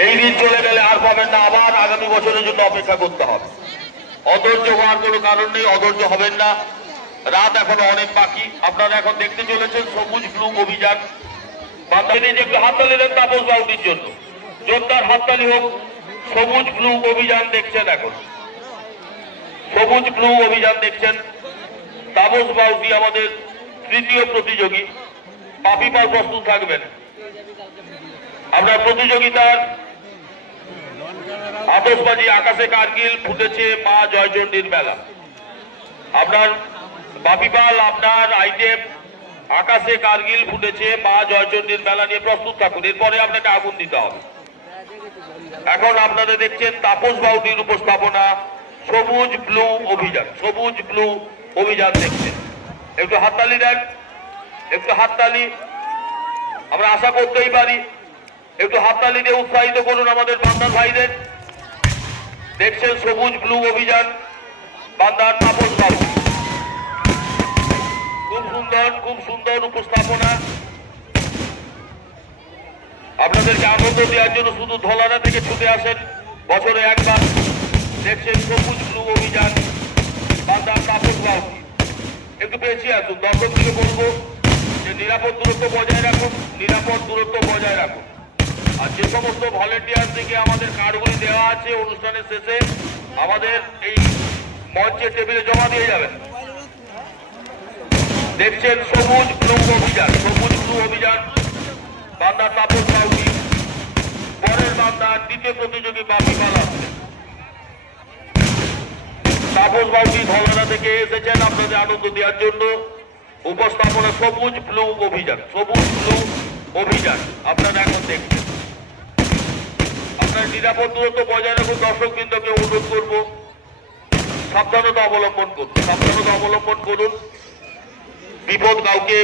এই দিন চলে গেলে আর পাবেন না। আবার আগামী বছরের জন্য অপেক্ষা করতে হবে। অধৈর্য হওয়ার কোনো কারণ নেই, অধৈর্য হবেন না। রাত এখনও অনেক বাকি। আপনারা এখন দেখতে চলেছেন সবুজ ব্লু অভিযান। যে হাততালি তাপস জন্য। জোরদার হাততালি হোক, সবুজ অভিযান দেখছেন এখন। সবুজ অভিযান দেখছেন। তাপস আমাদের তৃতীয় প্রতিযোগী। প্রস্তুত থাকবেন। আমরা প্রতিযোগিতার আতসবাজি আকাশে কার্গিল, ফুটেছে মা জয়চণ্ডীর মেলা। আপনার বাপিপাল, আপনার আইটেম, আকাশে কার্গিল, ফুটেছে মা জয়চণ্ডীর মেলা নিয়ে প্রস্তুত থাকুন। এরপরে আপনাকে আগুন দিতে হবে। এখন আপনারা দেখছেন তাপস বাউটির উপস্থাপনা, সবুজ ব্লু অভিযান, সবুজ ব্লু অভিযান দেখছেন। একটু হাততালি দেন, একটু হাততালি। আমরা আশা করতেই পারি, একটু হাততালি দিয়ে উৎসাহিত করুন আমাদের বান্দার ভাইদের। দেখছেন সবুজ ব্লু অভিযান, বান্দার তাপস বাবু। খুব সুন্দর খুব সুন্দর উপস্থাপনা। আপনাদেরকে আনন্দ দেওয়ার জন্য শুধু ধলানা থেকে ছুটে আসেন, বছরে একবার। দেখছেন সবুজ ব্লু অভিযান, বান্দার তাপস বাবু। একটু পেছিয়ে আসুন, দর্শক থেকে বলব যে নিরাপদ দূরত্ব বজায় রাখুন, নিরাপদ দূরত্ব বজায় রাখুন। আর যে সমস্ত ভলেন্টিয়ার থেকে আমাদের কার্ডগুলি দেওয়া আছে অনুষ্ঠানের শেষে, আমাদের এই মঞ্চের টেবিলে জমা দিয়ে যাবেন। দেখছেন সবুজ ব্লু অভিযান, সবুজ ব্লু অভিযান বান্দার তাপস বাউটি পরের বান্দার দ্বিতীয় প্রতিযোগী বাপি পাল আসছে। তাপস বাউটি ধলনা থেকে এসেছেন আপনাদের আনন্দ দেওয়ার জন্য। উপস্থাপনা সবুজ ব্লু অভিযান, সবুজ ব্লু অভিযান। আপনারা এখন দেখছেন। আপনার নিরাপদ দূরত্ব বজায় রাখুন, দর্শক বৃন্দকে অনুরোধ করব। সাবধানতা অবলম্বন করুন, সাবধানতা অবলম্বন করুন। বিপদ কাউকে